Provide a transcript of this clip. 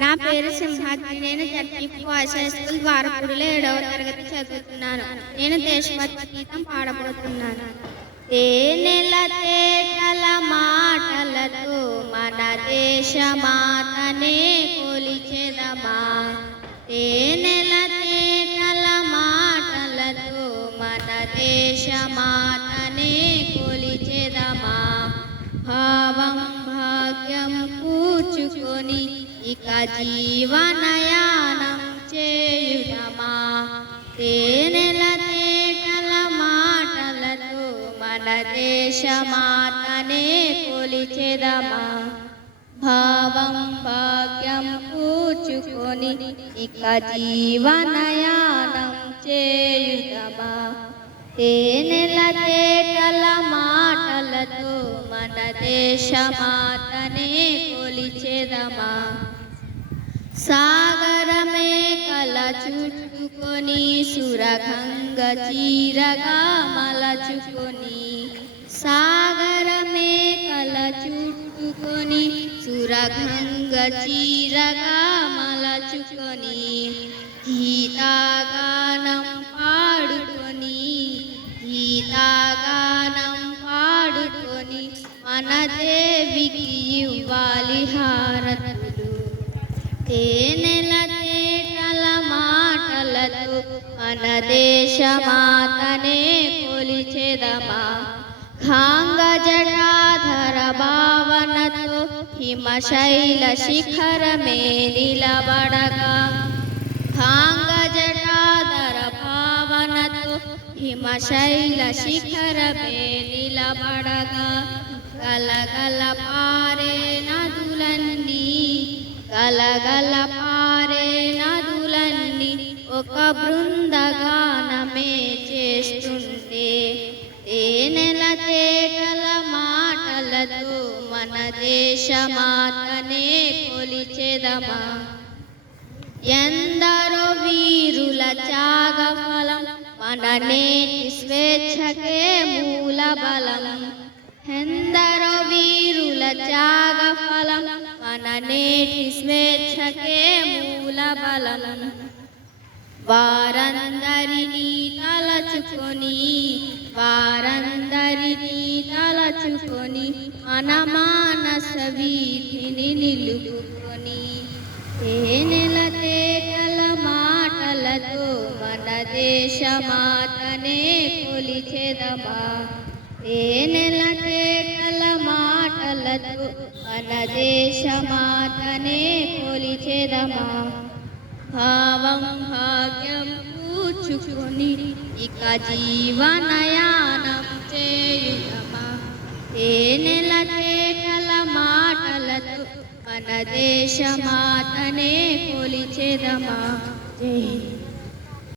నా పేరు సింహాద్రి. నేను జడ్పీ బాయ్స్ హై స్కూల్ ద్వారపూడిలో 7వ తరగతి చదువుతున్నాను. నేను దేశభక్తి గీతం పాడబోతున్నాను. తేనెల తేటల మాటలతో మన దేశమాతనే కొలిచెదమా. తేనెల తేటల మాటలతో మన దేశమాతనే కొలిచెదమా. భావం భాగ్యం కూర్చుకొని ఇక జీవనయానం చేయుదమా. తేనెల తేటల మాటలతో మన దేశమాతనే కొలిచెదమా. భావం భాగ్యం కూర్చుకొని ఇక జీవనయానం చేయుదమా. తేనెల తేటల మాటలతో మన దేశమాతనే కొలిచెదమా. సాగరమే కల చుట్టుకొని సురగంగ చీరగా మలచుకొని. సాగరమే కల చుట్టుకొని సురగంగ చీరగా మలచుకొని. గీతాగానం పాడుకొని గీతాగానం పాడుకొని మన దేవికి ఇవ్వాలి హారతులు. తేనెల తేటల మాటలతో మన దేశమాతనే కొలిచెదమా. ఖాంగ జటాధర భావనతో హిమశైల శిఖరమే నిలబడగా. ఖాంగ జటాధర భావనతో హిమశైల శిఖరమే నిలబడగా. గలగల పారే నదులన్నీ గలగల పారే నదులన్నీ ఒక బృందగానమే చేస్తుంటే. తేనెల తేటల మాటలతో మన దేశమాతనే కొలిచెదమా. ఎందరో వీరుల త్యాగఫలం మన నేటి స్వేచ్ఛకే మూల బలం. ఎందరో వీరుల త్యాగఫలం మన నేటి స్వేచ్ఛకే మూల బలం. వారందరినీ తలచుకొని వారందరినీ తలచుకొని మన మానస వీధిని నిలుపుకొని. తేనెల తేటల మాటలతో మన దేశమాతనే కొలిచెదమా. తేనెల తేటల మాటలతో మన దేశమాతనే కొలిచెదమా. భావం భాగ్యం కూర్చుకొని ఇక జీవనయానం చేయుదమా. తేనెల తేటల మాటలతో మన దేశమాతనే కొలిచెదమా. జై హింద్.